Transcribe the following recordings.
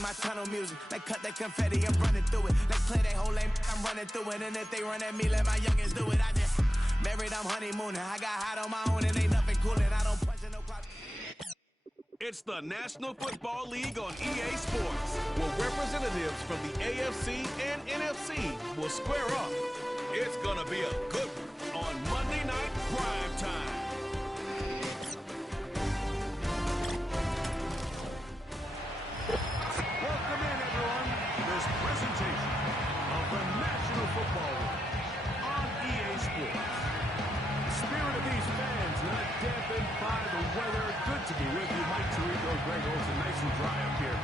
my tunnel music. They cut that confetti, I'm running through it. They play that whole lane, I'm running through it. And if they run at me, let my youngins do it. I just married, I'm honeymooning. I got hot on my own and ain't nothing coolin'. I don't punch in no crowd. It's the National Football League on EA Sports, where representatives from the AFC and NFC will square up. It's gonna be a good one on Monday Night Prime Time. Welcome in, everyone, to this presentation of the National Football League on EA Sports. The spirit of these fans not dampened by the weather. Good to be with you. Mike Tirico, Greg Olsen, nice and dry up here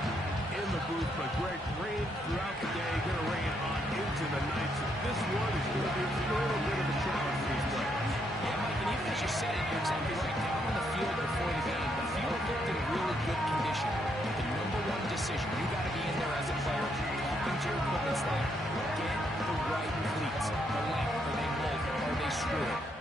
in the booth. But Greg, rain throughout the day, going to rain on into the night. So this one is going to be a little bit of a challenge for these players. Yeah, Mike, and even as you said it, you're exactly right. Down on the field before the game, the field looked in really good condition. The number one decision, you got to be in there as a player, talking to your equipment staff, get the right cleats. The length, are they low, are they screwed?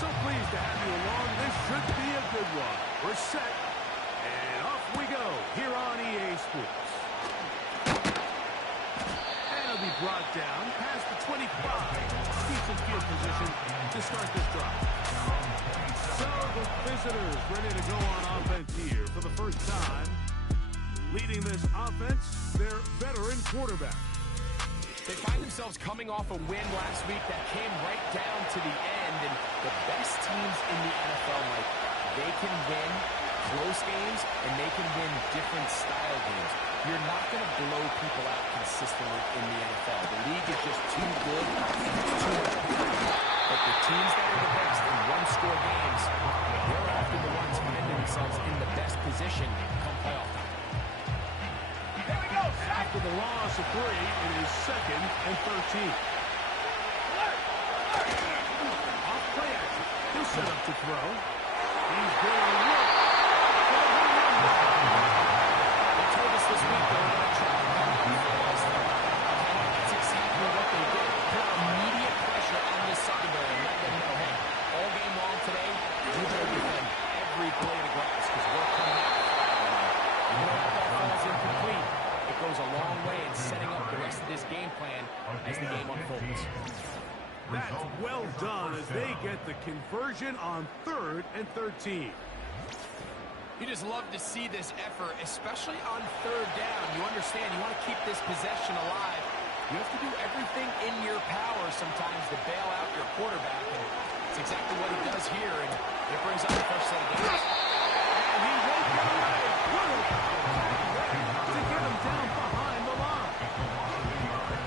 So pleased to have you along. This should be a good one. We're set, and off we go here on EA Sports. And it'll be brought down past the 25. Decent field position to start this drive. So the visitors ready to go on offense here for the first time. Leading this offense, their veteran quarterback. They find themselves coming off a win last week that came right down to the end, and the best teams in the NFL, Mike, they can win close games, and they can win different style games. You're not going to blow people out consistently in the NFL. The league is just too good, and it's too much parity. But the teams that are the best in one-score games, they're often the ones finding themselves in the best position come playoff time. After the loss of 3, it is 2nd and 13. Off play action. He'll set up to throw. He's going to look for the home run. They told us this week they were going to try to run the fast. That's exactly what they did. Put immediate pressure on this secondary and let them know, hey, all game long today, you better defend every blade of grass because we're coming out. Even though that ball falls incomplete, it goes a long way in setting up the rest of this game plan as the game unfolds. That's well done as they get the conversion on 3rd and 13. You just love to see this effort, especially on 3rd down. You understand, you want to keep this possession alive. You have to do everything in your power sometimes to bail out your quarterback, and it's exactly what he does here, and it brings up the first set of downs. And he won't get away. To get him down behind the line.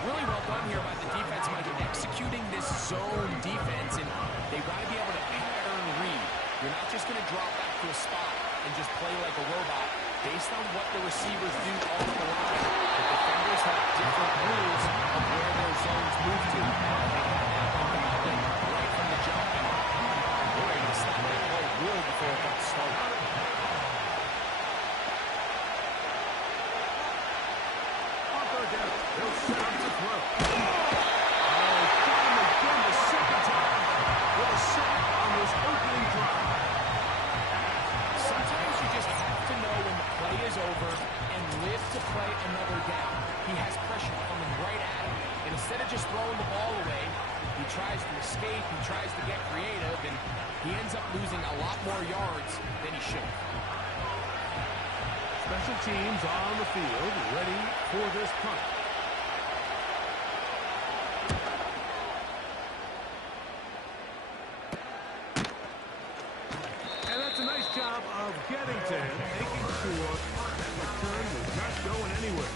Really well done here by the defense, Mike, executing this zone defense, and they got to be able to pattern read. You're not just going to drop back to a spot and just play like a robot. Based on what the receivers do off the line, the defenders have different rules of where their zones move to. Right from the jump, and we're able to stop that ball really before it got started. He'll set up to throw. Oh, got him again the second time with a sack on this opening drive. Sometimes you just have to know when the play is over and live to play another down. He has pressure coming right at him, and instead of just throwing the ball away, he tries to escape, he tries to get creative, and he ends up losing a lot more yards than he should. Special teams on the field, ready for this punt. And that's a nice job of getting to him, making sure that return was not going anywhere.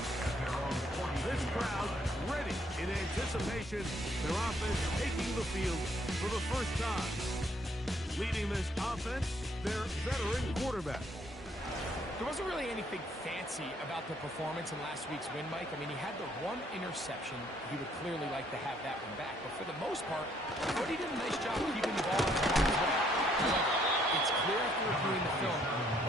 This crowd ready in anticipation, their offense taking the field for the first time. Leading this offense, their veteran quarterback. There wasn't really anything fancy about the performance in last week's win, Mike. I mean, he had the one interception. He would clearly like to have that one back. But for the most part, Cody did a nice job keeping the ball in harm's way. But it's clear after reviewing the film,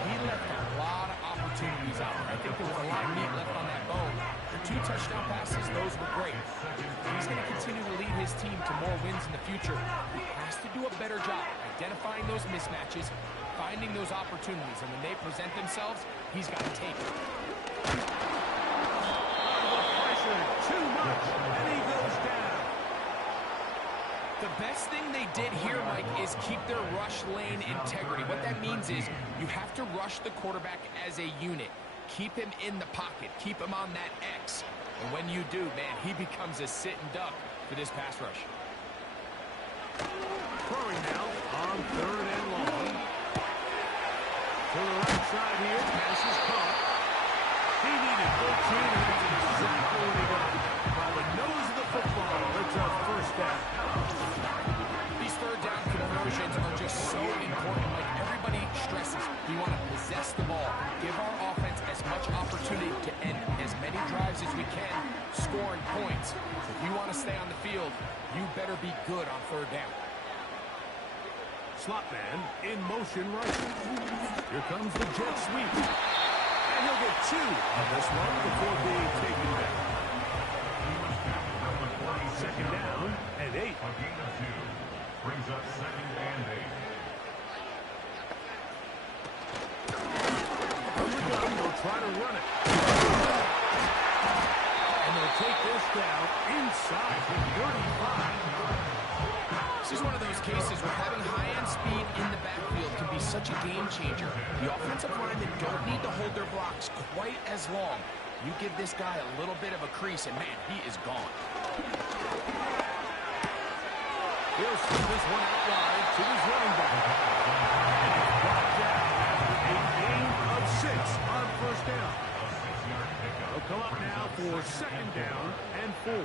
he left a lot of opportunities out there. I think there was a lot of meat left on that bone. The two touchdown passes, those were great. If he's going to continue to lead his team to more wins in the future, he has to do a better job identifying those mismatches, finding those opportunities, and when they present themselves, he's got to take it. Too much, and he goes down. The best thing they did here, Mike, is keep their rush lane integrity. What that means is you have to rush the quarterback as a unit. Keep him in the pocket. Keep him on that X. And when you do, man, he becomes a sitting duck for this pass rush. Throwing now on 3rd and long. To the right side here, pass is caught. He needed 14, and that's exactly what he got. By the nose of the football, it's a first down. These third down conversions are just so important. Like everybody stresses, we want to possess the ball, give our offense as much opportunity to end as many drives as we can, scoring points. So if you want to stay on the field, you better be good on 3rd down. Slot man in motion right. Here comes the jet sweep. And he'll get 2 on this one before being taken back. 2nd down and 8. Brings up 2nd and 8. From the gun, they'll try to run it. And they'll take this down inside the 35. This is one of those cases where having high-end speed in the backfield can be such a game changer. The offensive linemen don't need to hold their blocks quite as long. You give this guy a little bit of a crease, and man, he is gone. He'll send this one out wide to his running back. And it's brought down after a gain of 6 on 1st down. They'll come up now for 2nd down and 4.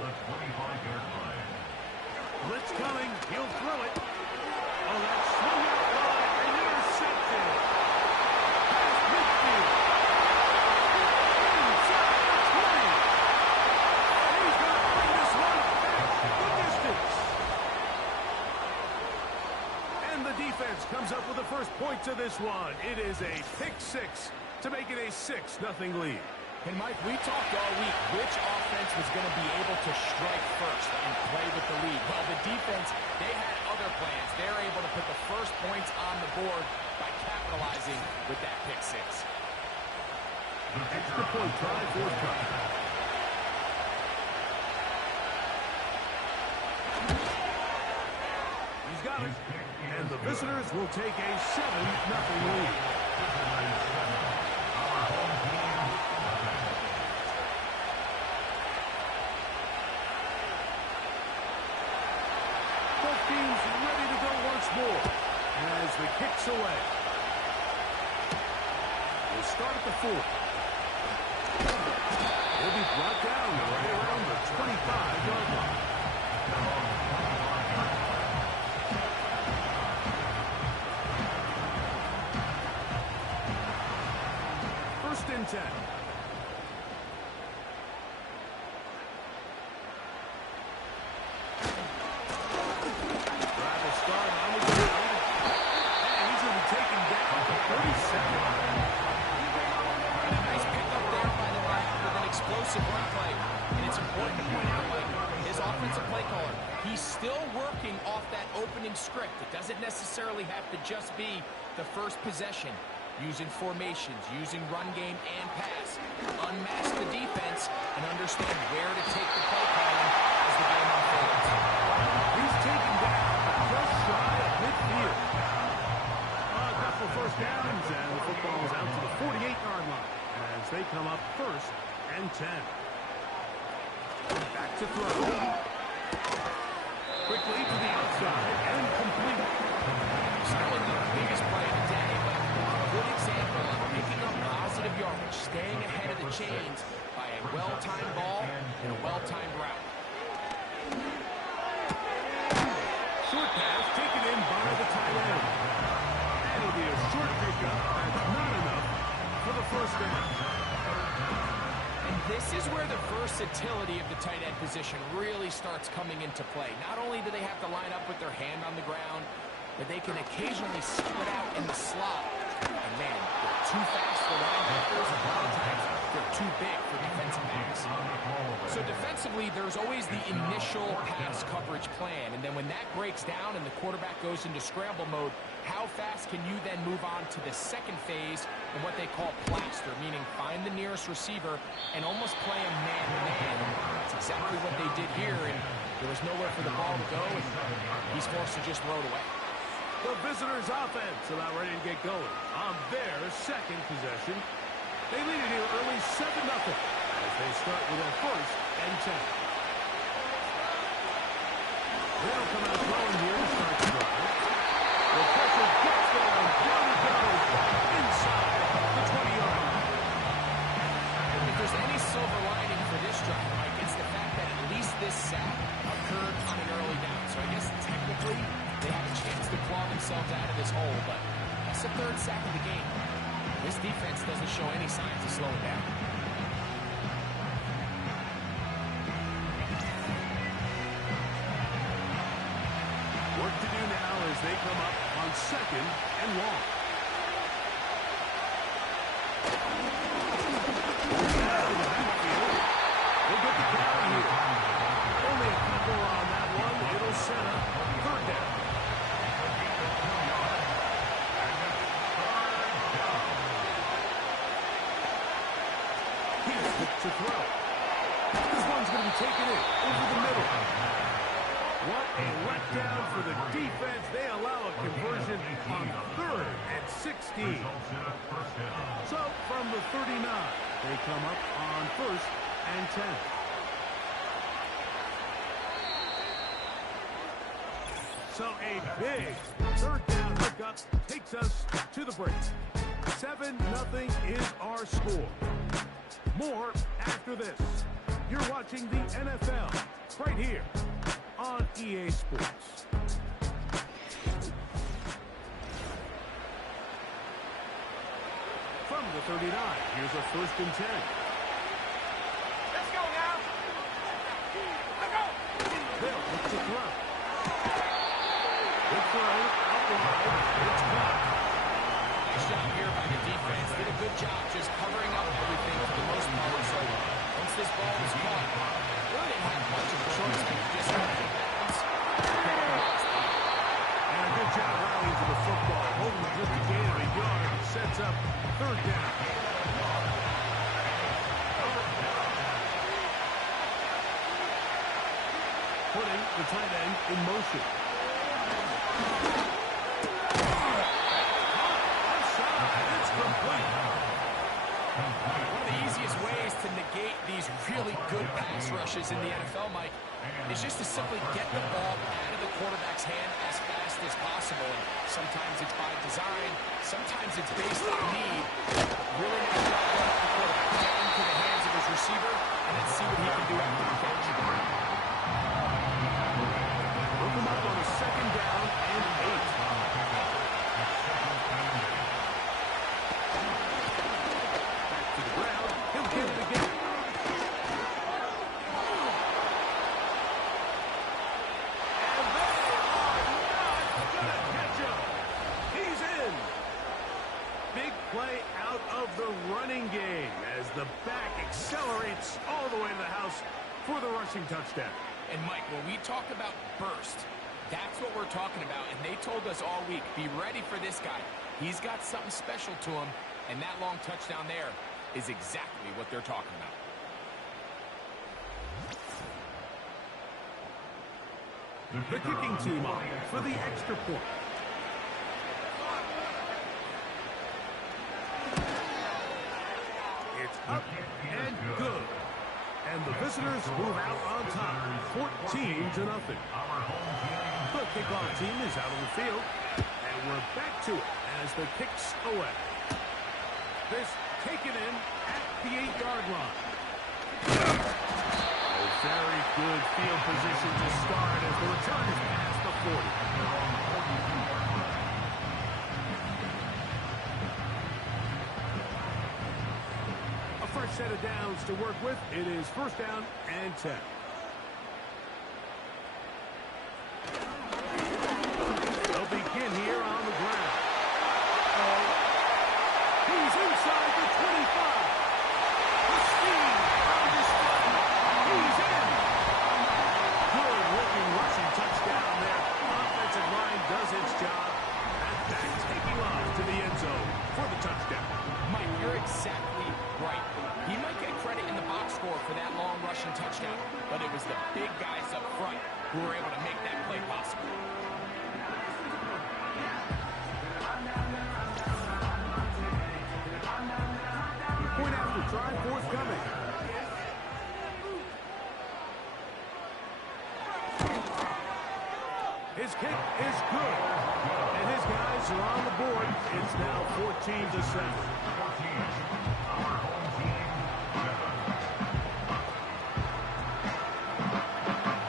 Blitz coming. He'll throw it. Oh, that's swung out wide and intercepted. Past midfield. Inside the 20. And he's going to bring this one back the distance. And the defense comes up with the first points of this one. It is a pick 6 to make it a 6-0 lead. And, Mike, we talked all week which offense was going to be able to strike first and play with the lead. Well, the defense, they had other plans. They're able to put the first points on the board by capitalizing with that pick 6. Extra point try forthcoming. He's got it. And the visitors will take a 7-0 lead. Teams ready to go once more as the kick's away. We'll start at the 4. He'll be brought down right around the 25-yard line. First and 10. Script. It doesn't necessarily have to just be the first possession. Using formations, using run game and pass. Unmask the defense and understand where to take the play calling as the game unfolds. He's taken down just shy of midfield. Got for first downs, and the football is out to the 48-yard line as they come up 1st and 10. Back to throw. Quickly to the outside and complete. It's not the biggest play of the day, but a good example of picking up positive yardage, staying ahead of the chains by a well-timed ball and a well-timed route. Short pass taken in by the tight end. And it'll be a short pickup. That's not enough for the first down. And this is where the versatility of the tight end position really starts coming into play. Not only do they have to line up with their hand on the ground, but they can occasionally split out in the slot. And man, they're too fast for linebackers, and a lot of times they're too big for defensive backs. So defensively, there's always the initial pass coverage plan, and then when that breaks down and the quarterback goes into scramble mode, how fast can you then move on to the second phase and what they call plaster, meaning find the nearest receiver and almost play a man-to-man. That's exactly what they did here, and there was nowhere for the ball to go, and he's forced to just throw it away. The visitors' offense about ready to get going on their second possession. They lead it here early 7-0 as they start with a 1st and 10. They'll come out throwing here to start the drive. The pressure gets down. Down it goes. Inside the 20-yard line. If there's any silver lining for this drive, Mike, it's the fact that at least this sack occurred on an early down. So I guess technically they had a chance to claw themselves out of this hole, but that's the 3rd sack of the game. This defense doesn't show any signs of slowing down. Work to do now as they come up on 2nd and long. Out of the backfield. We'll get the carry here. Only a couple on that one. It'll set up 3rd down. To throw. This one's going to be taken in over the middle. What a letdown for the defense. They allow a conversion on 3rd and 16. So from the 39, they come up on 1st and 10. So a big 3rd down hookup takes us to the break. 7-0 is our score. More after this. You're watching the NFL right here on EA Sports. From the 39, here's a 1st and 10. Let's go now. Let's go. They'll look to throw. Good throw. Up the line. It's caught. Nice job here by the defense. Did a good job just covering up everything for the most part. So once this ball was caught, really didn't have much of a choice than to just get it bounce. And a good job rallying to the football. Holding it just a gain of a yard. Sets up 3rd down. Putting the tight end in motion. One of the easiest ways to negate these really good pass rushes in the NFL, Mike, is just to simply get the ball out of the quarterback's hand as fast as possible. And sometimes it's by design, sometimes it's based on need. Really nice job going up the quarterback, get into the hands of his receiver, and then see what he can do after the catch. Look him up on a 2nd down and 8. Play out of the running game as the back accelerates all the way to the house for the rushing touchdown. And Mike, when we talk about burst, that's what we're talking about. And they told us all week, be ready for this guy. He's got something special to him, and that long touchdown there is exactly what they're talking about. The kicking team on for the extra point. It's up and good. And the visitors move out on top, 14-0. The kickoff team is out on the field, and we're back to it as the kick's away. This taken in at the 8-yard line. A very good field position to start as the return is past the 40. Fresh set of downs to work with. It is 1st down and 10. They'll begin here on the ground. He's inside the 25. The touchdown. Mike, you're exactly right. He might get credit in the box score for that long rushing touchdown, but it was the big guys up front who were able to make that play possible. Point after try forthcoming. His kick is good. And his guys are on the board. It's now 14-7.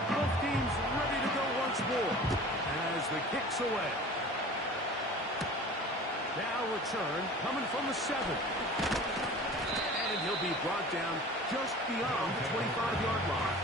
Both teams ready to go once more as the kick's away. Now return coming from the 7. And he'll be brought down just beyond the 25-yard line.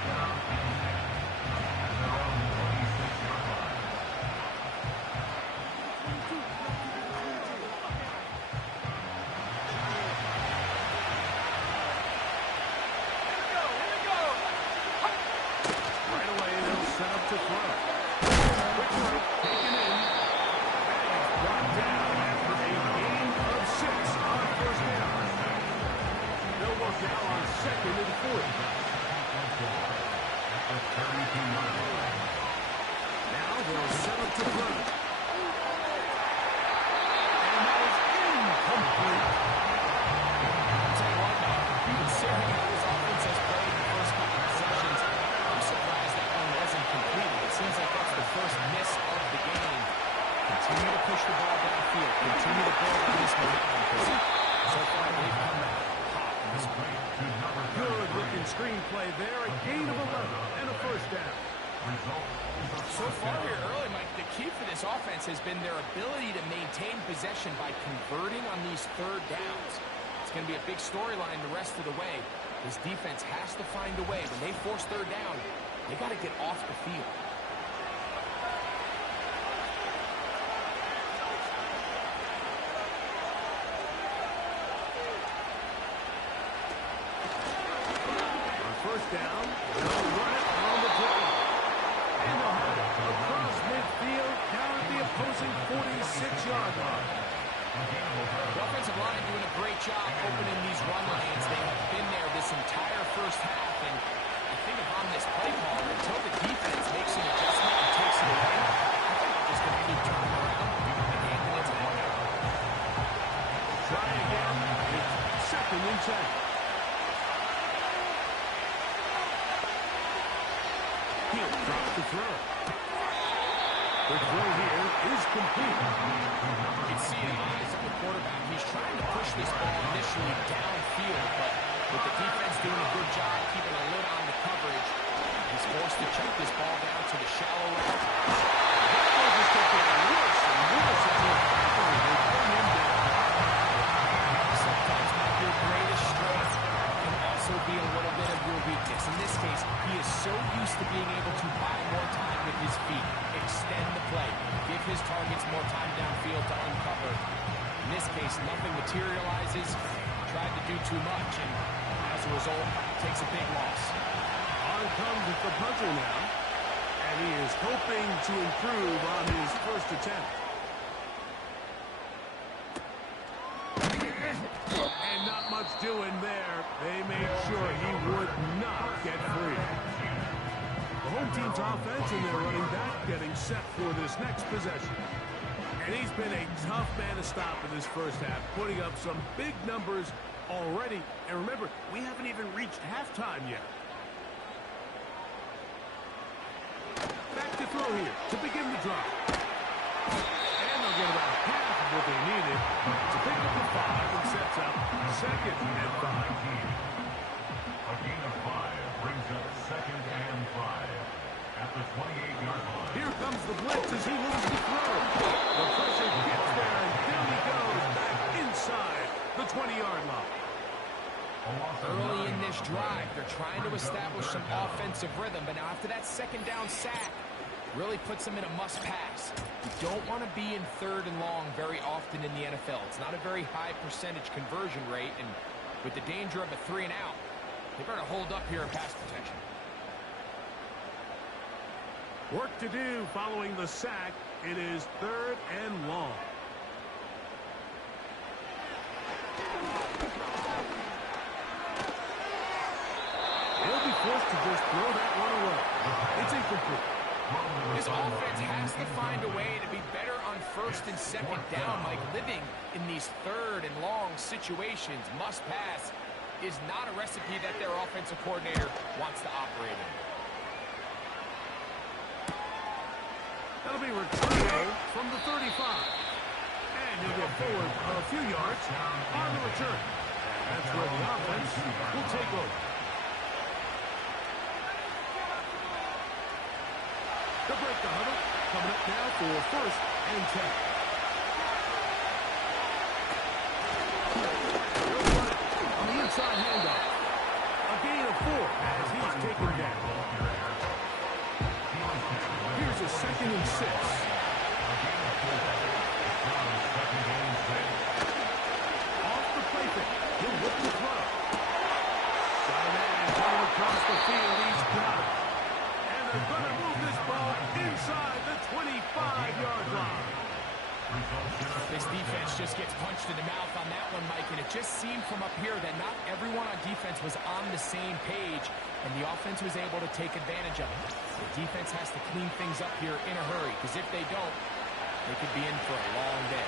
Screenplay there, a gain of 11 and a first down. So far here early, Mike, the key for this offense has been their ability to maintain possession by converting on these third downs. It's going to be a big storyline the rest of the way. This defense has to find a way. When they force third down, they got to get off the field. First down, they'll run it on the play. And they'll have it across midfield down at the opposing 46-yard line. The offensive line doing a great job opening these run lanes. They have been there this entire first half. And I think if I'm this play caller, until the defense makes an adjustment and takes it away, I think they're just going to keep turning around and handing it to one out. Try again. It's 2nd and 10. He'll drop the throw. The throw here is complete. You can see it on the quarterback. He's trying to push this ball initially downfield, but with the defense doing a good job keeping a lid on the coverage, he's forced to check this ball down to the shallow left. That just kept getting worse and worse until finally they bring him down. Sometimes your greatest strength can also be a little bit of your weakness. In this case, he is so used to being able to buy more time with his feet, extend the play, give his targets more time downfield to uncover. In this case, nothing materializes. Tried to do too much, and as a result, takes a big loss. On comes the punter now, and he is hoping to improve on his first attempt. And not much doing there. They made sure he would not get free. The home team's offense and their running back getting set for this next possession. And he's been a tough man to stop in this first half, putting up some big numbers already. And remember, we haven't even reached halftime yet. Back to throw here to begin the drive. And they'll get about half of what they needed to pick up the 5 and sets up 2nd and 5. A gain of 5 brings up 2nd and 5 at the 28-yard line. Here comes the blitz as he loses the throw. The pressure gets there, and down he goes back inside the 20-yard line. Early in this drive, they're trying to establish some offensive rhythm, but now after that 2nd down sack, really puts them in a must-pass. You don't want to be in 3rd and long very often in the NFL. It's not a very high percentage conversion rate, and with the danger of a 3 and out, they better hold up here in pass protection. Work to do following the sack. It is 3rd and long. just throw that one away. It's incomplete. This offense has to find a way to be better on first and second down, Mike. Living in these third and long situations, must pass, is not a recipe that their offensive coordinator wants to operate in. That'll be returned from the 35. And he'll get forward a few yards on the return. And that's where the offense will take over. To break the huddle, coming up now for first and 10. They'll run it on the inside handoff. A gain of 4 as he's taken down. Here's a 2nd and 6. Off the play fake. He'll look to throw. Got a man coming across the field. He's got it. They're going to move this ball inside the 25-yard line. This defense just gets punched in the mouth on that one, Mike, and it just seemed from up here that not everyone on defense was on the same page, and the offense was able to take advantage of it. The defense has to clean things up here in a hurry, because if they don't, they could be in for a long day.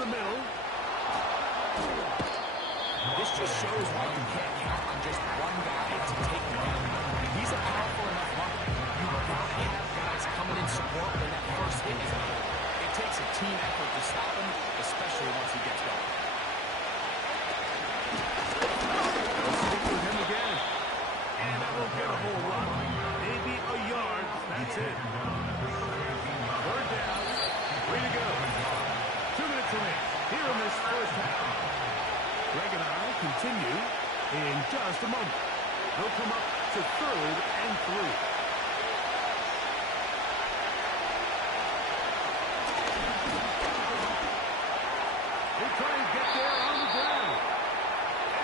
The middle. This just shows why you can't count on just one guy to take him down. He's a powerful enough runner. You've got to have guys coming in support when that first hit is out. It takes a team effort to stop him, especially once he gets going. They'll stick with him again. And that won't get a whole lot. Maybe a yard. That's it. Third down. Way to go. 2 minutes remaining here in this first half. Greg and I continue in just a moment. They'll come up to 3rd and 3. They try and get there on the ground.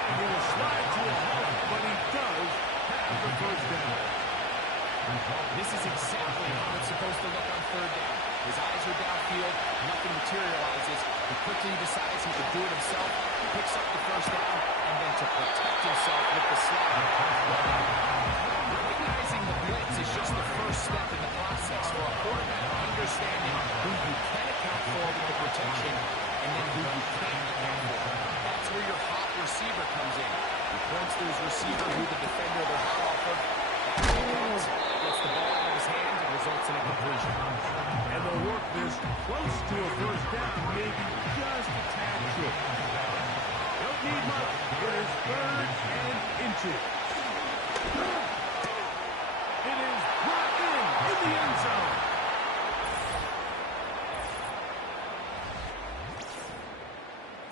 And he will slide to a halt, but he does have the first down. This is exactly how it's supposed to look on 3rd down. His eyes are downfield, nothing materializes. He quickly decides he can do it himself, picks up the first down, and then to protect himself with the slide. Recognizing the blitz is just the first step in the process for a quarterback, understanding who you can account for with the protection and then who you can't account for. That's where your hot receiver comes in. He points to his receiver who the defender they're hot off of. Gets the ball out of his hand and results in a completion. And they'll work this close to a first down, maybe just a tad short. Don't need much. It is 3rd and inches. It is brought in the end zone.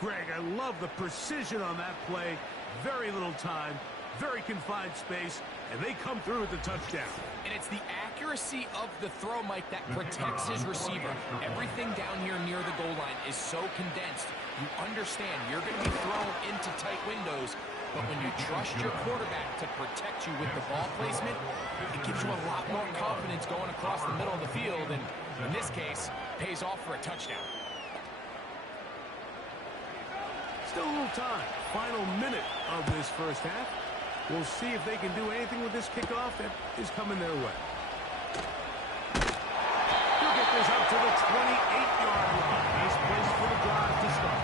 Greg, I love the precision on that play. Very little time, very confined space, and they come through with the touchdown. And it's the accuracy of the throw, Mike, that protects his receiver. Everything down here near the goal line is so condensed. You understand you're going to be thrown into tight windows, but when you trust your quarterback to protect you with the ball placement, it gives you a lot more confidence going across the middle of the field, and in this case, pays off for a touchdown. Still a little time. Final minute of this first half. We'll see if they can do anything with this kickoff that is coming their way. He'll get this up to the 28-yard line. Nice place for the drive to start.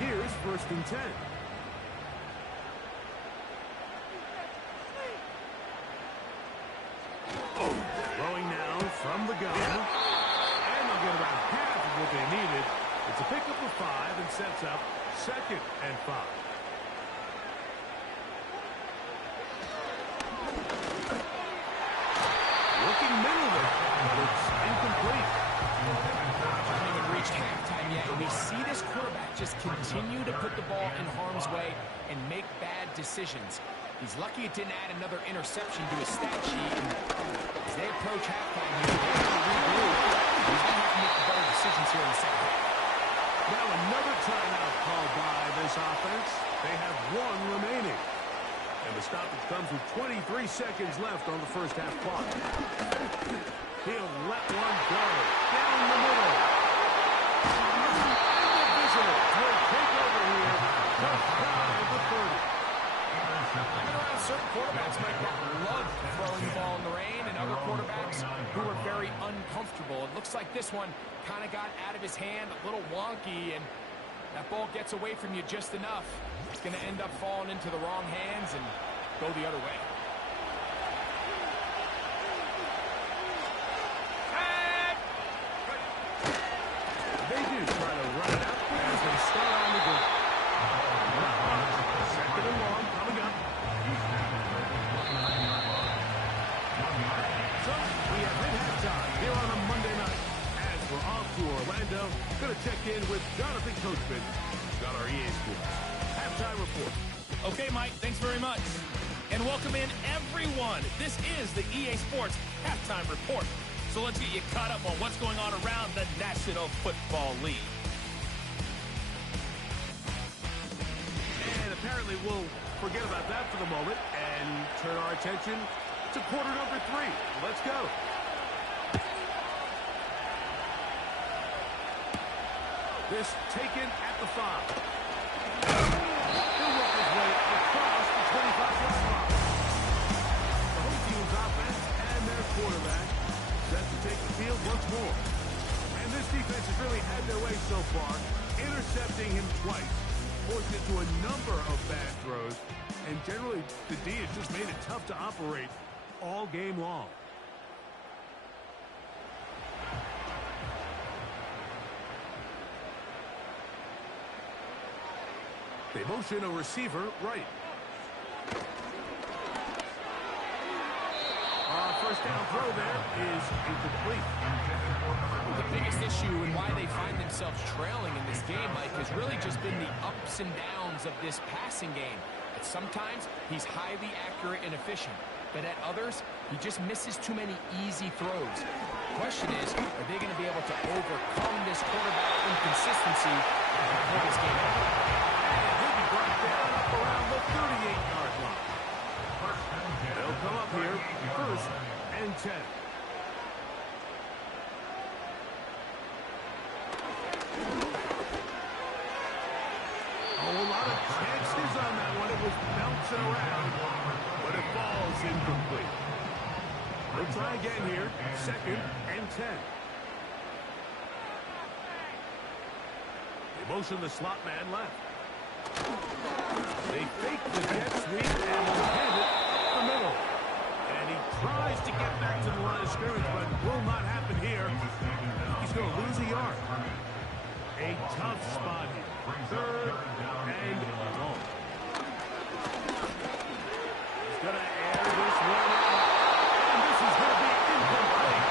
Here's 1st and 10. Throwing now from the gun. And they'll get about half of what they needed. It's a pickup of 5 and sets up 2nd and 5. Looking middle there, but it's incomplete. Haven't even reached halftime yet, and we see this quarterback just continue to put the ball in harm's way and make bad decisions. He's lucky it didn't add another interception to his stat sheet. And as they approach halftime here, they're going to regroup. He's going to have to make the better decisions here in the second half. Now another timeout called by this offense. They have 1 remaining. And the stoppage comes with 23 seconds left on the first half clock. He'll let one go. Down the middle. And the visitors will take over here. Just shy of the 30. I've been around certain quarterbacks, Mike, that love throwing the ball in the rain, and other quarterbacks who are very uncomfortable. It looks like this one kind of got out of his hand, a little wonky, and that ball gets away from you just enough. It's going to end up falling into the wrong hands and go the other way. They do try to run it out as they start on the goal. Second and long coming up. So we have hit halftime here on a Monday night. As we're off to Orlando, going to check in with Jonathan Coachman. Got our EA Sports halftime report. Okay, Mike, thanks very much. And welcome in, everyone. This is the EA Sports halftime report. So let's get you caught up on what's going on around the National Football League. And apparently we'll forget about that for the moment and turn our attention to quarter number 3. Let's go. This taken at the 5. He'll work his way across the 25-yard line. The home team's offense and their quarterback set to take the field once more. And this defense has really had their way so far, intercepting him twice, forced into a number of bad throws, and generally the D has just made it tough to operate all game long. They motion a receiver right. First down throw there is incomplete. The biggest issue and why they find themselves trailing in this game, Mike, has really just been the ups and downs of this passing game. At sometimes, he's highly accurate and efficient, but at others, he just misses too many easy throws. The question is, are they going to be able to overcome this quarterback inconsistency and pull this game out? And he'll be brought down up around the 38-yard line. They'll come up here, first and 10. A lot of chances on that one. It was bouncing around, but it falls incomplete. We'll try again here, second and 10. They motion the slot man left. They fake the jet sweep and will hand it up the middle. And he tries to get back to the line of scrimmage, but will not happen here. He's going to lose a yard. A tough spot here. Third and long. He's going to air this one out. And this is going to be incomplete.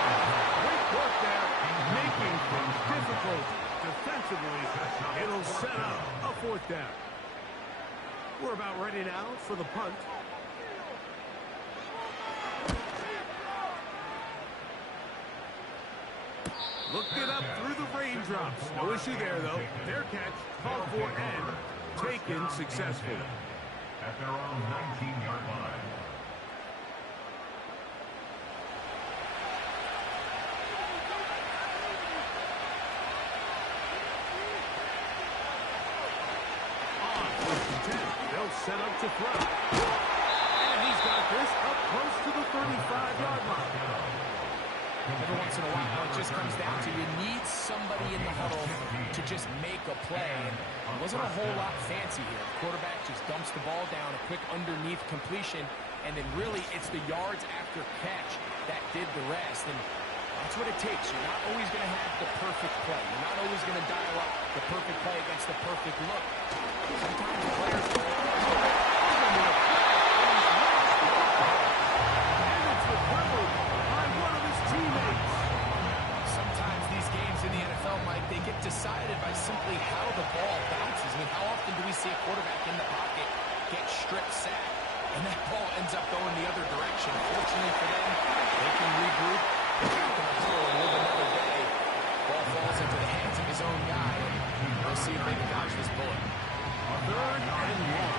Great work there, making things difficult defensively. It'll set up a fourth down. We're about ready now for the punt. Looking up through the raindrops. No issue there, though. Their catch called for and taken successfully. At their own 19-yard line. On first and 10, they'll set up to throw. And he's got this up close to the 35-yard line. Every once in a while, it just comes down to you need somebody in the huddle to just make a play. And it wasn't a whole lot fancy here. The quarterback just dumps the ball down, a quick underneath completion, and then really it's the yards after catch that did the rest. And that's what it takes. You're not always going to have the perfect play. You're not always going to dial up the perfect play against the perfect look. Sometimes the players decided by simply how the ball bounces. I mean, how often do we see a quarterback in the pocket get strip sacked, and that ball ends up going the other direction? Fortunately for them, they can regroup, get back in the huddle, and live another day. Ball falls into the hands of his own guy, and we'll see if they can dodge this bullet. Third and long.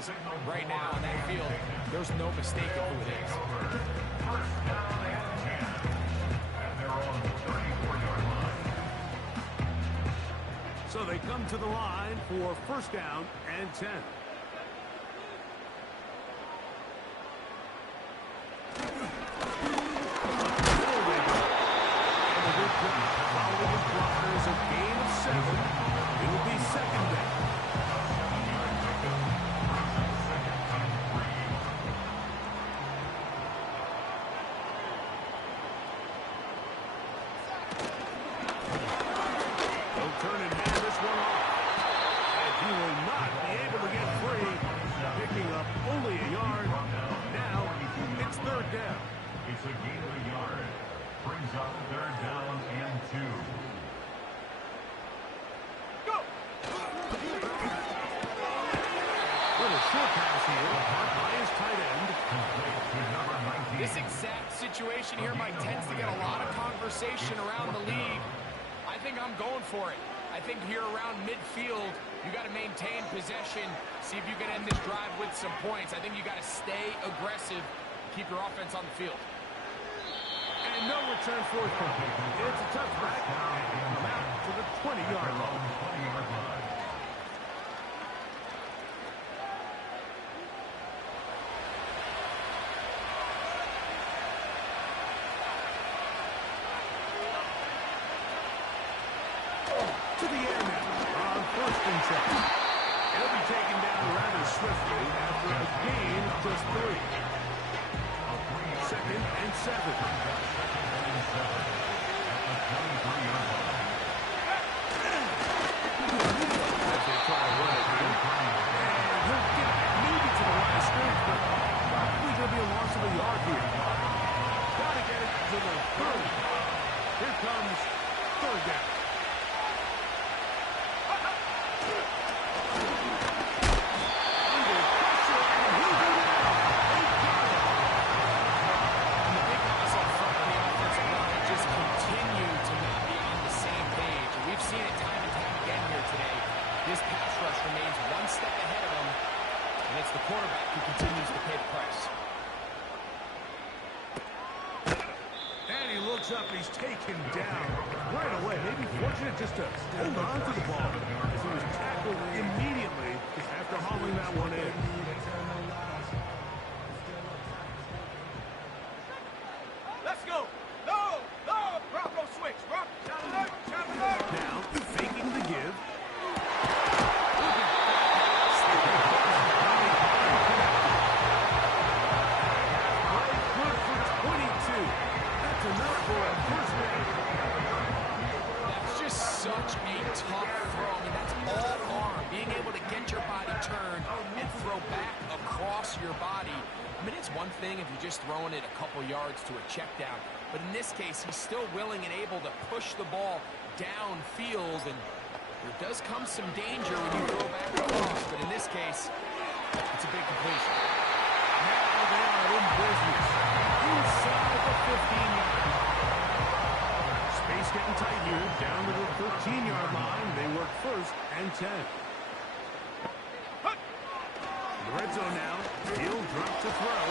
because right now on that field, there's no mistaking who it is. First down and 10. And they're on the 34-yard line. So they come to the line for first down and 10. Following his blockers, a gain of 7. It'll be second down. They'll turn and hand this one off. And he will not be able to get free, picking up only a yard. Now it's third down. It's a gain of a yard. Brings up third down and 2. Go! Little short pass here, caught by his tight end. Complete to number 19. This exact situation here, Mike, tends to get a lot of conversation around the league. I think I'm going for it. I think here around midfield, you got to maintain possession, see if you can end this drive with some points. I think you got to stay aggressive, keep your offense on the field. And no return for it. It's a touchback. And out to the 20-yard line. To the air now on first and 10. He'll be taken down rather swiftly after a gain of just 3. Second and 7. As they try to run it here. And he'll get maybe to the line of scrimmage, but probably going to be a loss of a yard here. Got to get it to the 30. Here comes third down. This pass rush remains one step ahead of him, and it's the quarterback who continues to pay the price. And he looks up, he's taken down right away. Maybe fortunate just to hold on to the ball as he was tackled immediately after hauling that one in. Let's go. No, Bronco switch. Now, faking the give. That's just such a tough throw. I mean, that's all arm. Being able to get your body turned and throw back across your body. I mean, it's one thing if you're just throwing it a couple yards to a check down. But in this case, he's still willing and able to push the ball downfield. And there does come some danger when you throw back across. But in this case, it's a big completion. Now they are in business. Inside the 15-yard line. Space getting tight here. Down to the 13-yard line. They work first and 10. The red zone now. He'll drop to throw.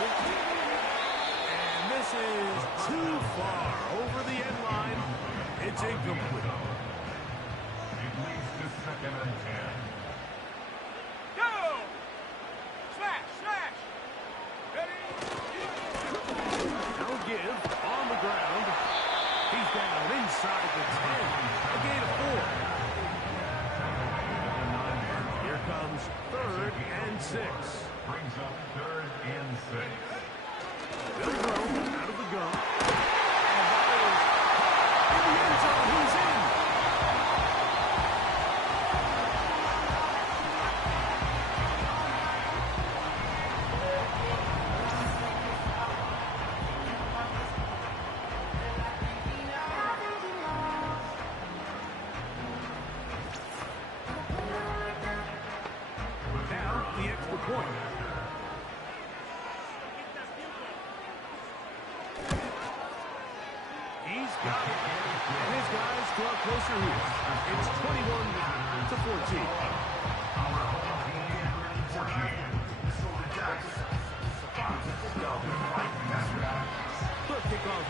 And this is too far over the end line. It's incomplete. It leads to second and 10. Go! Smash! Ready? Now give on the ground. He's down inside the 10. A gain of 4. Here comes third and 6. Brings up third and 6. They'll throw out of the gun. And that is in the end zone. He's in. Now the extra point. He's got it. And his guys draw closer here. It's 21-14.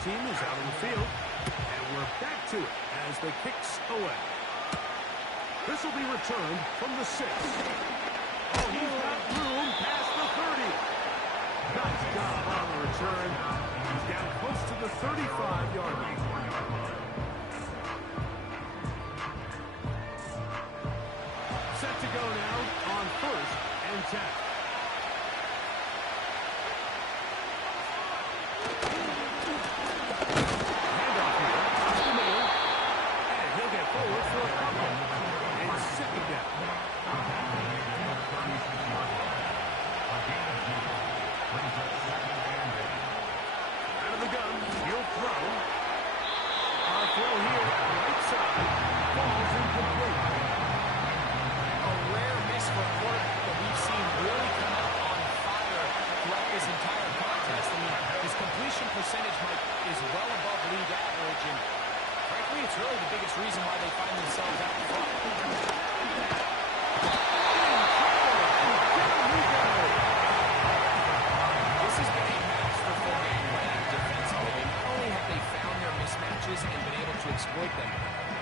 team is out on the field. And we're back to it as the kick's away. This will be returned from the 6. Oh, he's got room past the 30. Nice job on the return. He's down close to the 35-yard line. Set to go now on 1st and 10. Handoff here, up the middle, and he'll get forward for a couple. It's 2nd down. Out of the gun, he'll throw. Our throw here, right side, falls incomplete. A rare miss for a quarterback that we've seen really come out on fire throughout this entire contest. I mean, his completion percentage, Mike, is well above league average, and frankly, it's really the biggest reason why they find themselves out in front. This has been a masterful game plan defensively. Not only have they found their mismatches and been able to exploit them,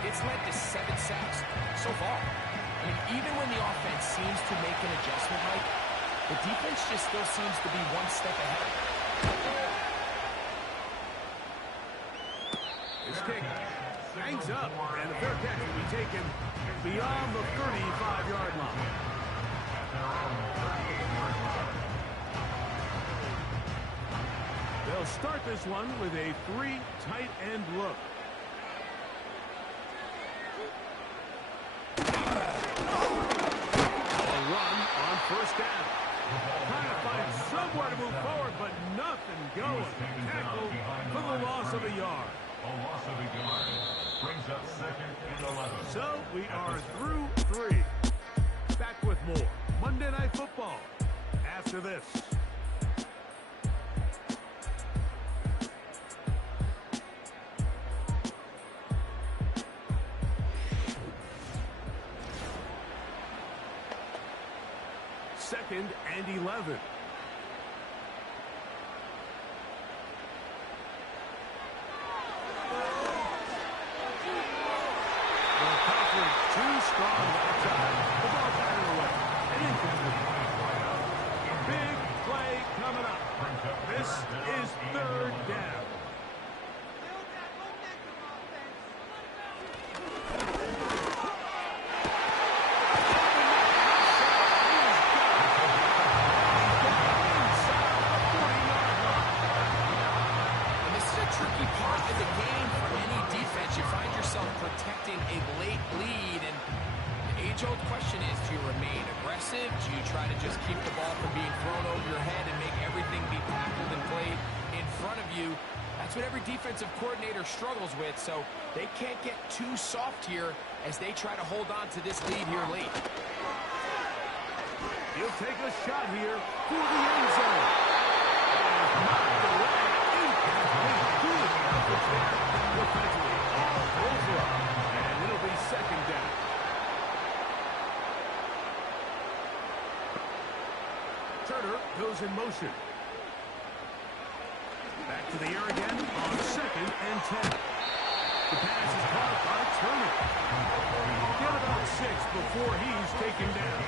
it's led to 7 sacks so far. I mean, even when the offense seems to make an adjustment, Mike, the defense just still seems to be one step ahead. This kick hangs up, and the fair catch will be taken beyond the 35-yard line. They'll start this one with a 3 tight end look. A run on 1st down. Trying to find somewhere to move forward, but nothing going. Tackle for the loss of a yard. A loss of a yard brings up 2nd and 11. So we are through 3. Back with more Monday Night Football after this. Second and 11. Too strong that time. The ball batted away. And incomplete. Big play coming up. This is 3rd down. And this is a tricky part of the game for any defense. You find yourself protecting a late lead, and the age-old question is, do you remain aggressive? Do you try to just keep the ball from being thrown over your head and make everything be tackled and played in front of you? That's what every defensive coordinator struggles with, so they can't get too soft here as they try to hold on to this lead here late. He'll take a shot here for the end zone. Knocked away. Good coverage there. Defensively all over. And it'll be 2nd down. Turner goes in motion. Back to the air again on 2nd and 10. The pass is caught by Turner. Get about 6 before he's taken down.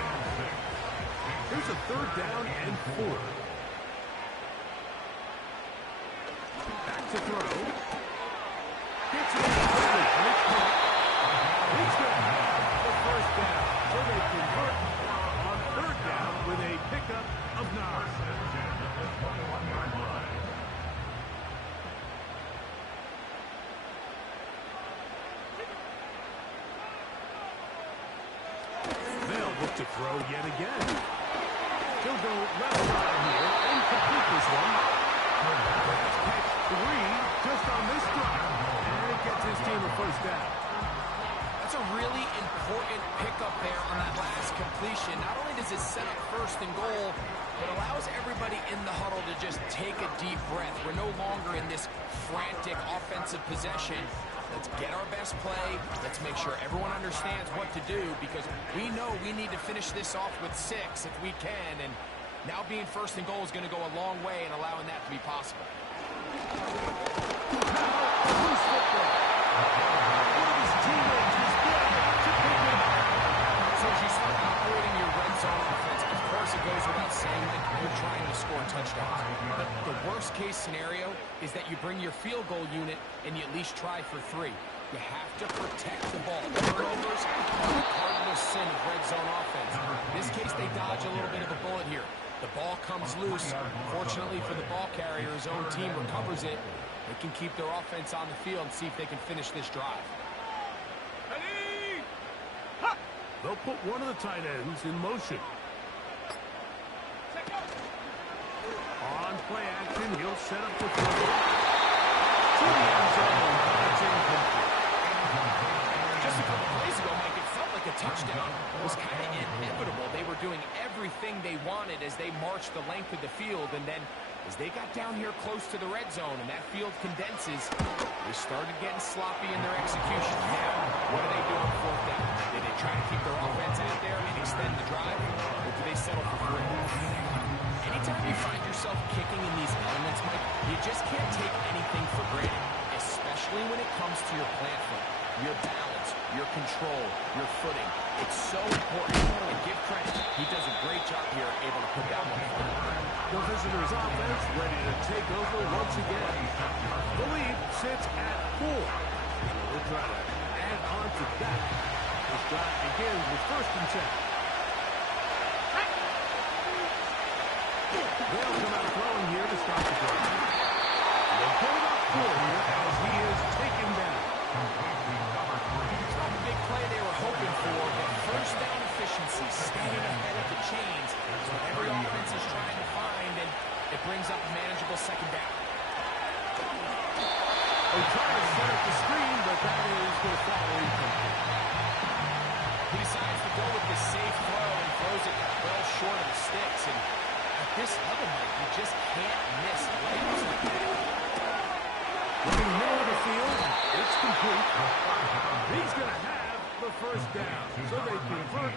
Here's a 3rd down and 4. Back to throw. Gets it quickly, and it's caught. He's going to have the 1st down. So they convert on 3rd down with a pickup of 9. They'll look to throw yet again. He'll go left side here and complete this one. That's catch 3 just on this drive. And it gets his team a 1st down. That's a really important pickup there on that last completion. Not only does it set up 1st and goal, but allows everybody in the huddle to just take a deep breath. We're no longer in this frantic offensive possession. Let's get our best play. Let's make sure everyone understands what to do, because we know we need to finish this off with 6 if we can. And now being 1st and goal is going to go a long way in allowing that to be possible. Now, a loose football. One of his teammates was there to pick it up. So as you start operating your red zone offense, of course it goes without saying that you're trying to score touchdowns. But the worst case scenario is that you bring your field goal unit and you at least try for 3. You have to protect the ball. Turnovers are the cardinal sin of red zone offense. In this case, they dodge a little bit of a bullet here. The ball comes loose. Fortunately for the ball carrier, his own team recovers it. They can keep their offense on the field and see if they can finish this drive. They'll put one of the tight ends in motion. On play action, he'll set up the throw. To the end zone, but it's incomplete. Just a couple plays ago, Mike, it felt like a touchdown was kind of inevitable. They were doing everything they wanted as they marched the length of the field, and then as they got down here close to the red zone and that field condenses, they started getting sloppy in their execution. Now, what do they do on 4th down? Did they try to keep their offense out there and extend the drive, or do they settle for 3? Anytime you find yourself kicking in these elements, Mike, you just can't take anything for granted, especially when it comes to your plant foot, your balance, your control, your footing. It's so important, and give credit. He does a great job here, able to put that one through. The visitors' offense ready to take over once again. The lead sits at 4. We'll try to add on to that. This drive begins with 1st and 10. They'll come out throwing here to stop the drive. They'll pull it up 4 here as he is taken down. It's not the big play they were hoping for, but 1st down efficiency, staying ahead of the chains. So every offense is trying to find, and it brings up a manageable 2nd down. They try to set up the screen, but that is going to fall incomplete. He decides to go with the safe throw and throws it well short of the sticks. And at this level, Mike, you just can't miss layups like that. Looking middle of the field, it's complete. He's going to have the 1st down. So they convert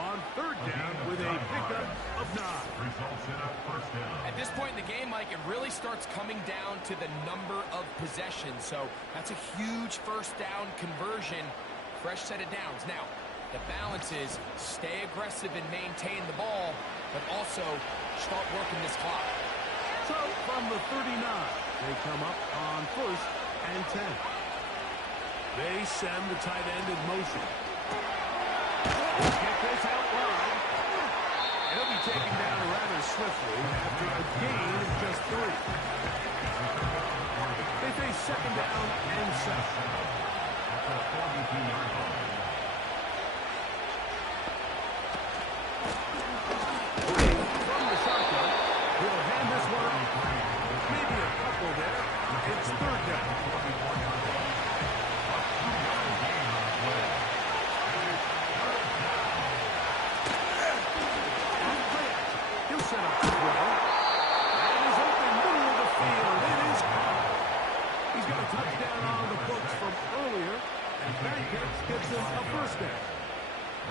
on 3rd down with a pickup of 9. Results in a 1st down. At this point in the game, Mike, it really starts coming down to the number of possessions. So that's a huge 1st down conversion. Fresh set of downs. Now, the balance is stay aggressive and maintain the ball, but also start working this clock. So from the 39, they come up on 1st and 10. They send the tight end in motion. They'll get this out wide. He'll be taken down rather swiftly after a gain of just 3. They face 2nd down and 7. At the 42-yard line. From the shotgun, he'll hand this one off. Maybe a couple there. It's 3rd down. He'll set up the throw. And he's open middle of the field. It is caught. He's got a touchdown on the books from earlier, and that catch gets him a 1st down.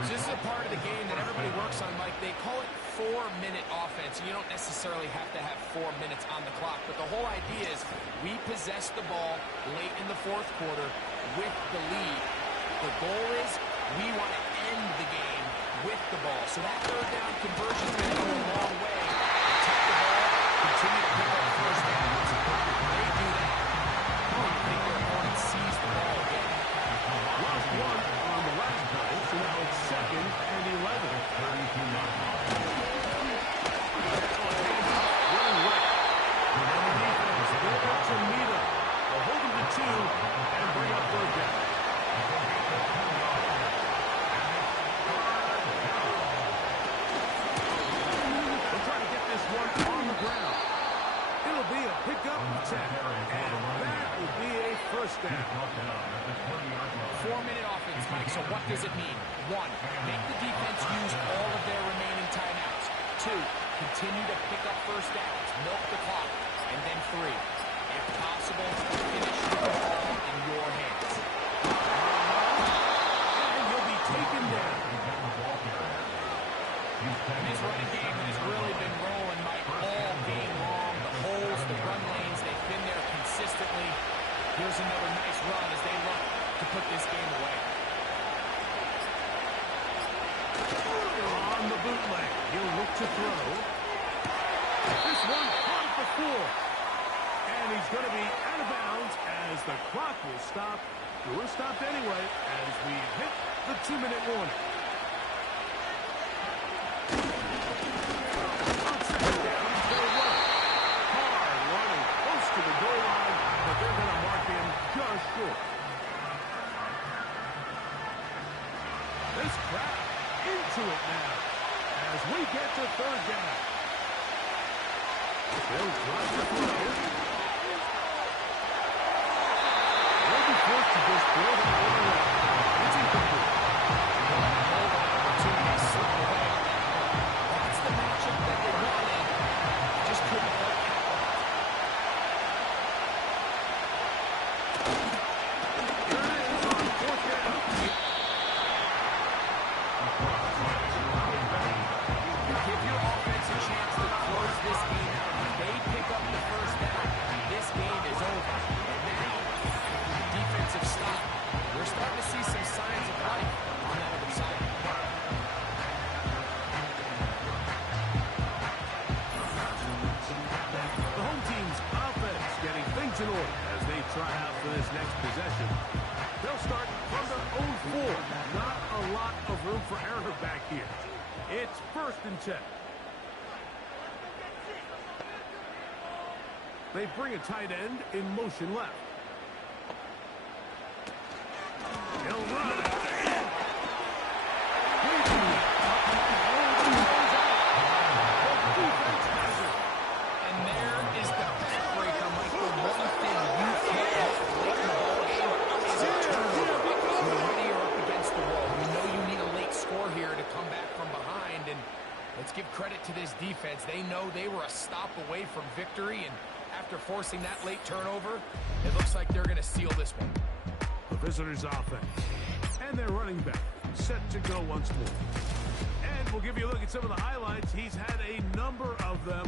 So this is a part of the game that everybody works on, Mike. They call it 4-minute offense. You don't necessarily have to have 4 minutes on the clock, but the whole idea is we possess the ball late in the 4th quarter with the lead. The goal is we want to end the game with the ball. So that 3rd down conversion is going to go a long way. Protect the ball, continue to pick up 1st downs. They do that. I don't think their opponent sees the ball again. Lost 1 on the last play, so now it's 2nd and 11. Running right. And the defense, they're up to meet him. They'll hold him to 2 and bring up 3rd down. They'll try to get this one on the ground. It'll be a pickup of 10. And that will be a 1st down. 4-minute offense, Mike. So what does it mean? 1, make the defense use all of their remaining timeouts. 2, continue to pick up 1st downs, milk the clock. And then 3, if possible, finish with the ball in your hands. And he'll be taken down. And this running game has really been rolling, Mike, all game long. The holes, the run lanes, they've been there consistently. to throw. This one caught at the 4. And he's going to be out of bounds as the clock will stop. It will stop anyway as we hit the 2-minute warning. On second down, he's going to run. Hard running close to the goal line, but they're going to mark him just short. This crowd into it now as we get to third down. They'll drop the throw. They'll be forced to just throw that one away. It's incomplete. Opportunity slipped away. That's the matchup that they wanted. Just couldn't work out. There it is on fourth down. You give your offense a chance to close this game out. They pick up the first down. This game is over. And now, after the defensive stop, we're starting to see some signs of life on that other side. The home team's offense getting things in order as they try out for this next possession. They'll start from their own 4. Not a lot of room for error back here. It's 1st and 10. They bring a tight end in motion left. He'll run. And there is the backbreaker, Michael. One thing you can't have late in the ballgame is a turnover. When already you're up against the wall, you know you need a late score here to come back from behind. And let's give credit to this defense. They know they were a stop away from victory, and after forcing that late turnover, it looks like they're going to seal this one. The visitors' offense. And their running back set to go once more. And we'll give you a look at some of the highlights. He's had a number of them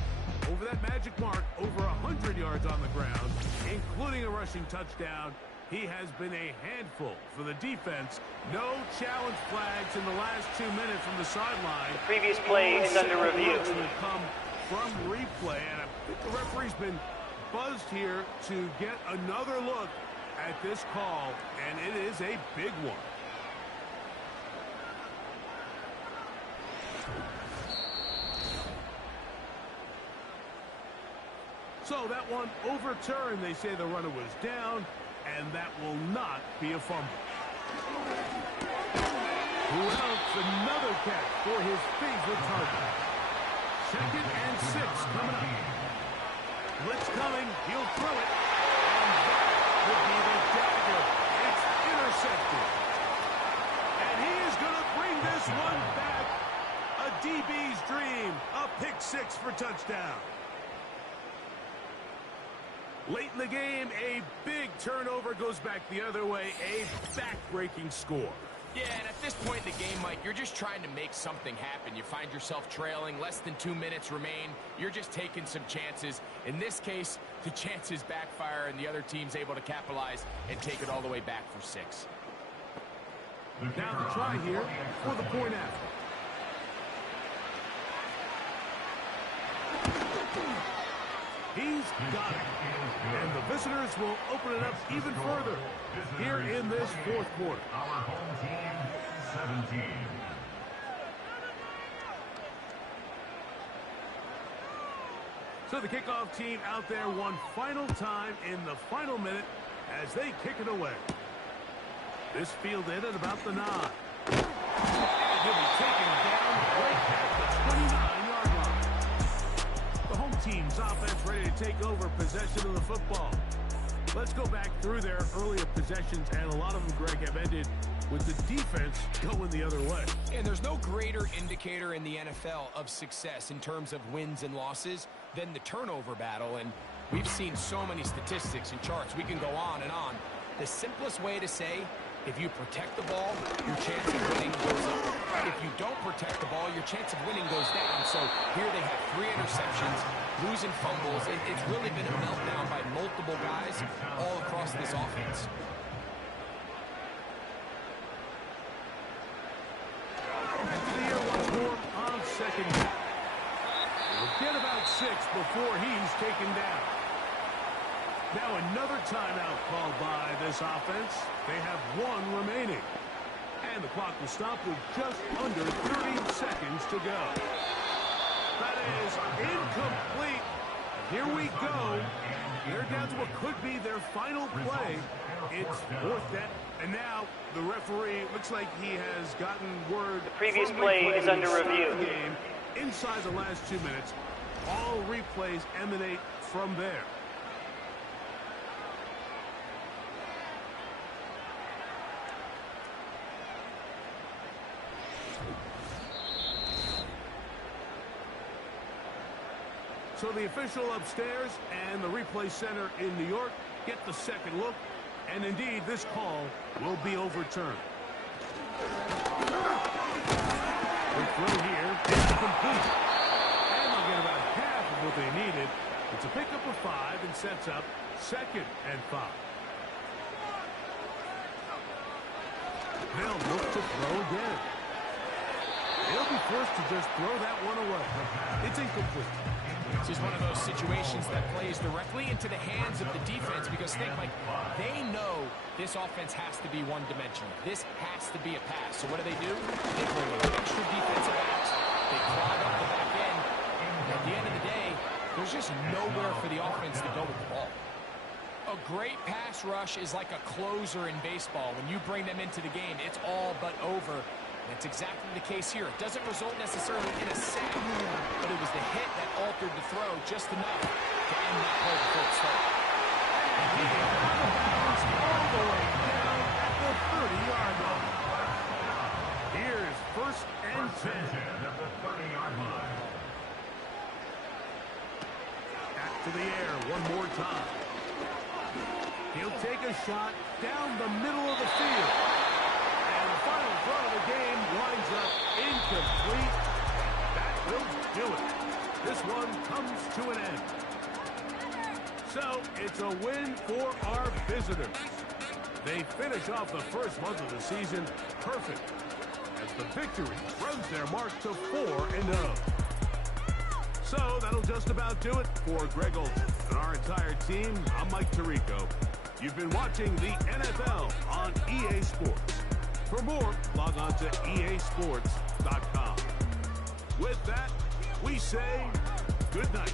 over that magic mark, over 100 yards on the ground, including a rushing touchdown. He has been a handful for the defense. No challenge flags in the last 2 minutes from the sideline. The previous play is under review. Will come from replay, and I think the referee's been buzzed here to get another look at this call, and it is a big one. So that one overturned. They say the runner was down, and that will not be a fumble. Who else? Another catch for his favorite target. 2nd and 6 coming up. Blitz coming. He'll throw it. And that would be the dagger. It's intercepted. And he is going to bring this one back. A DB's dream. A pick 6 for touchdown. Late in the game, a big turnover goes back the other way. A back-breaking score. Yeah, and at this point in the game, Mike, you're just trying to make something happen. You find yourself trailing, less than 2 minutes remain. You're just taking some chances. In this case, the chances backfire, and the other team's able to capitalize and take it all the way back for 6. Now the try here for the point after. He's got it. And the visitors will open it up even further here in this 4th quarter. Our home team, 17. So the kickoff team out there one final time in the final minute as they kick it away. This fielded at about the 9. And he'll be taken down right at the 29-yard line. The home team's offense ready to take over possession of the football. Let's go back through their earlier possessions, and a lot of them, Greg, have ended with the defense going the other way. And there's no greater indicator in the NFL of success in terms of wins and losses than the turnover battle. And we've seen so many statistics and charts. We can go on and on. The simplest way to say, if you protect the ball, your chance of winning goes up. If you don't protect the ball, your chance of winning goes down. So here they have 3 interceptions, losing fumbles. It's really been a meltdown by multiple guys all across this offense. Into the air once more on 2nd down. before he's taken down. Now another timeout called by this offense. They have one remaining. And the clock will stop with just under 30 seconds to go. That is incomplete. Here we go. They're down to what could be their final play. It's fourth down. And now the referee looks like he has gotten word. The previous play is under review. Game inside the last 2 minutes. All replays emanate from there. So the official upstairs and the replay center in New York get the second look, and indeed this call will be overturned. The throw here is complete. And they'll get about half of what they needed. It's a pickup of 5 and sets up 2nd and 5. They'll look to throw again. They'll be forced to just throw that one away. It's incomplete. This is one of those situations that plays directly into the hands of the defense because think, Mike, they know this offense has to be one-dimensional. This has to be a pass. So what do? They bring in extra defensive backs. They clog up the back end. And at the end of the day, there's just nowhere for the offense to go with the ball. A great pass rush is like a closer in baseball. When you bring them into the game, it's all but over. That's exactly the case here. It doesn't result necessarily in a sack, but it was the hit that altered the throw just enough to end that play before it started. And he is out of bounds all the way down at the 30-yard line. Here's 1st and 10 at the 30-yard line. Back to the air one more time. He'll take a shot down the middle of the field. And the final throw of the game winds up incomplete. That will do it. This one comes to an end. So it's a win for our visitors. They finish off the first month of the season perfect as the victory runs their mark to 4-0. So that'll just about do it for Greg Olson and our entire team. I'm Mike Tirico. You've been watching the NFL on EA Sports. For more, log on to easports.com. With that, we say good night.